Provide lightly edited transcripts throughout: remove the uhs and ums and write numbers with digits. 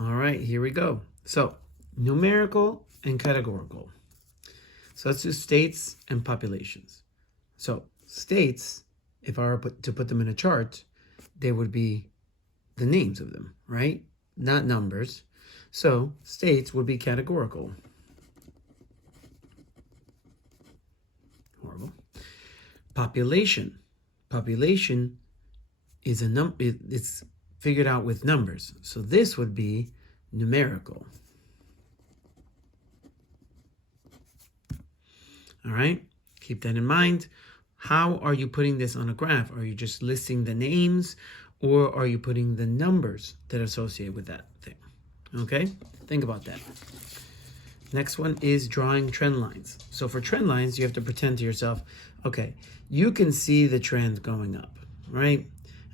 All right, here we go. So numerical and categorical. So let's do states and populations. So states, if I were to put them in a chart, they would be the names of them, right? Not numbers. So states would be categorical. Horrible. Population. Population is a number. It's figured out with numbers. So this would be numerical. All right, keep that in mind. How are you putting this on a graph? Are you just listing the names, or are you putting the numbers that are associated with that thing? Okay, think about that. Next one is drawing trend lines. So for trend lines, you have to pretend to yourself, okay, you can see the trend going up, right?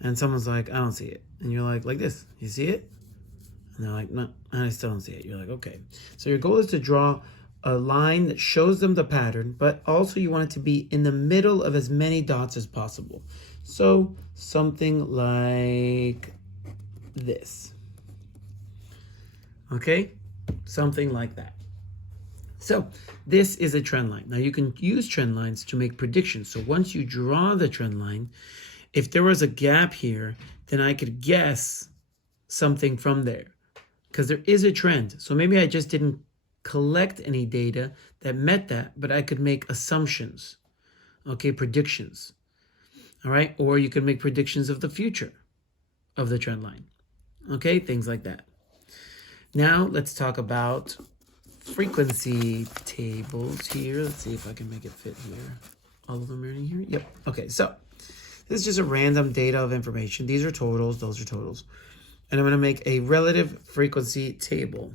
And someone's like, I don't see it. And you're like this, you see it? And they're like, no, I still don't see it. You're like, okay. So your goal is to draw a line that shows them the pattern, but also you want it to be in the middle of as many dots as possible. So something like this. Okay? Something like that. So this is a trend line. Now you can use trend lines to make predictions. So once you draw the trend line, if there was a gap here, then I could guess something from there because there is a trend. So maybe I just didn't collect any data that met that, but I could make assumptions, okay, predictions, all right? Or you could make predictions of the future of the trend line, okay? Things like that. Now let's talk about frequency tables here. Let's see if I can make it fit here. All of them are in here? Yep. Okay, so this is just a random data of information. These are totals, those are totals. And I'm gonna make a relative frequency table,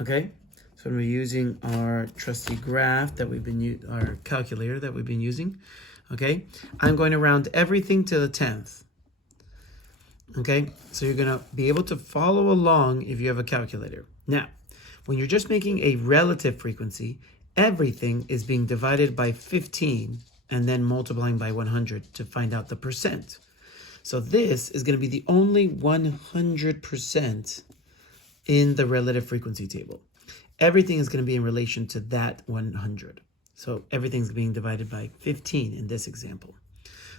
okay? So we're using our trusty graph that we've been our calculator that we've been using. Okay, I'm going to round everything to the 10th. Okay, so you're gonna be able to follow along if you have a calculator. Now, when you're just making a relative frequency, everything is being divided by 15 and then multiplying by 100 to find out the percent. So this is going to be the only 100% in the relative frequency table. Everything is going to be in relation to that 100. So everything's being divided by 15 in this example.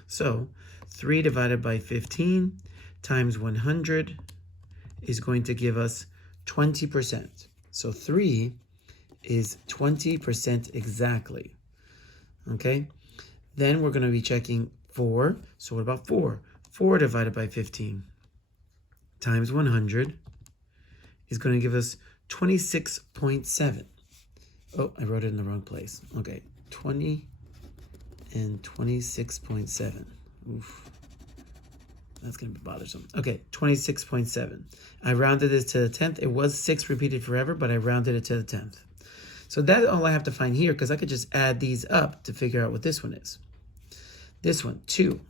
So 3 divided by 15 times 100 is going to give us 20%. So 3 is 20% exactly. Okay? Then we're going to be checking 4. So what about 4? 4 divided by 15 times 100 is going to give us 26.7. Oh, I wrote it in the wrong place. Okay, 20 and 26.7. Oof. That's going to be bothersome. Okay, 26.7. I rounded this to the 10th. It was 6 repeated forever, but I rounded it to the 10th. So that's all I have to find here because I could just add these up to figure out what this one is. This one, 2.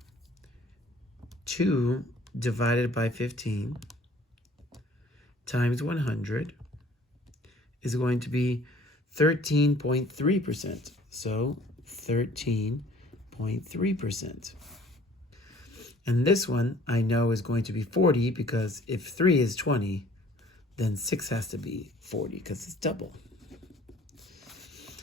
2 divided by 15 times 100 is going to be 13.3%. So 13.3%. And this one I know is going to be 40 because if 3 is 20, then 6 has to be 40 because it's double.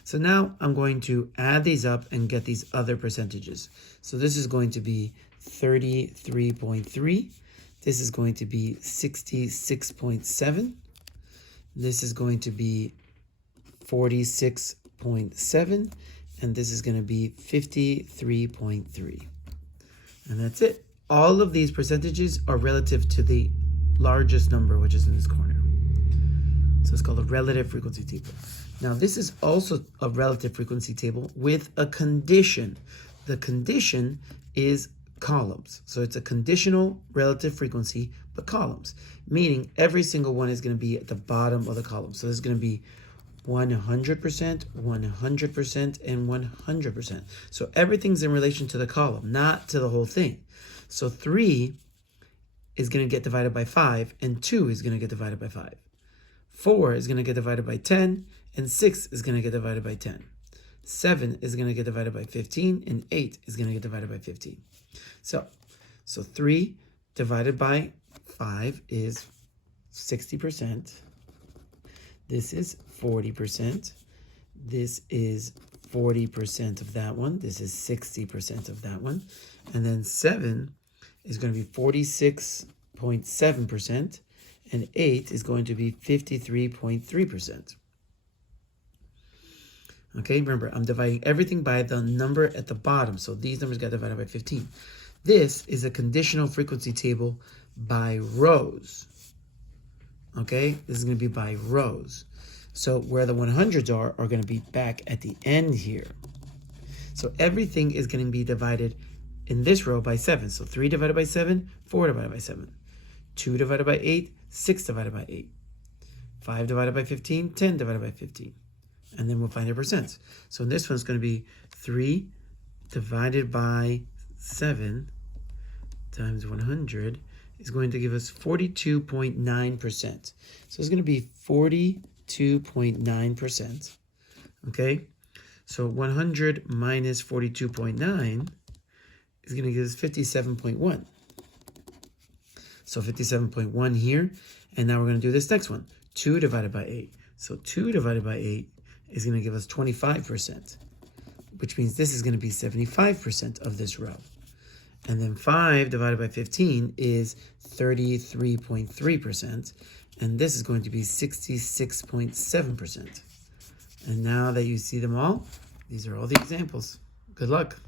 So now I'm going to add these up and get these other percentages. So this is going to be 33.3. This is going to be 66.7. This is going to be 46.7. And this is going to be 53.3. And that's it. All of these percentages are relative to the largest number, which is in this corner. So it's called a relative frequency table. Now, this is also a relative frequency table with a condition. The condition is columns. So it's a conditional relative frequency, but columns, meaning every single one is going to be at the bottom of the column. So this is going to be 100%, 100%, and 100%. So everything's in relation to the column, not to the whole thing. So 3 is going to get divided by 5, and 2 is going to get divided by 5. 4 is going to get divided by 10, and 6 is going to get divided by 10. 7 is going to get divided by 15, and 8 is going to get divided by 15. So 3 divided by 5 is 60%. This is 40%. This is 40% of that one. This is 60% of that one. And then 7 is going to be 46.7%. And 8 is going to be 53.3%. Okay, remember, I'm dividing everything by the number at the bottom. So these numbers got divided by 15. This is a conditional frequency table by rows. Okay, this is going to be by rows. So where the 100s are going to be back at the end here. So everything is going to be divided in this row by 7. So 3 divided by 7, 4 divided by 7. 2 divided by 8, 6 divided by 8. 5 divided by 15, 10 divided by 15. And then we'll find their percents. So this one's going to be 3 divided by 7 times 100 is going to give us 42.9%. So it's going to be 42.9%. Okay? So 100 minus 42.9 is going to give us 57.1. So 57.1 here. And now we're going to do this next one. 2 divided by 8. So 2 divided by 8 is going to give us 25%, which means this is going to be 75% of this row. And then 5 divided by 15 is 33.3%. And this is going to be 66.7%. And now that you see them all, these are all the examples. Good luck.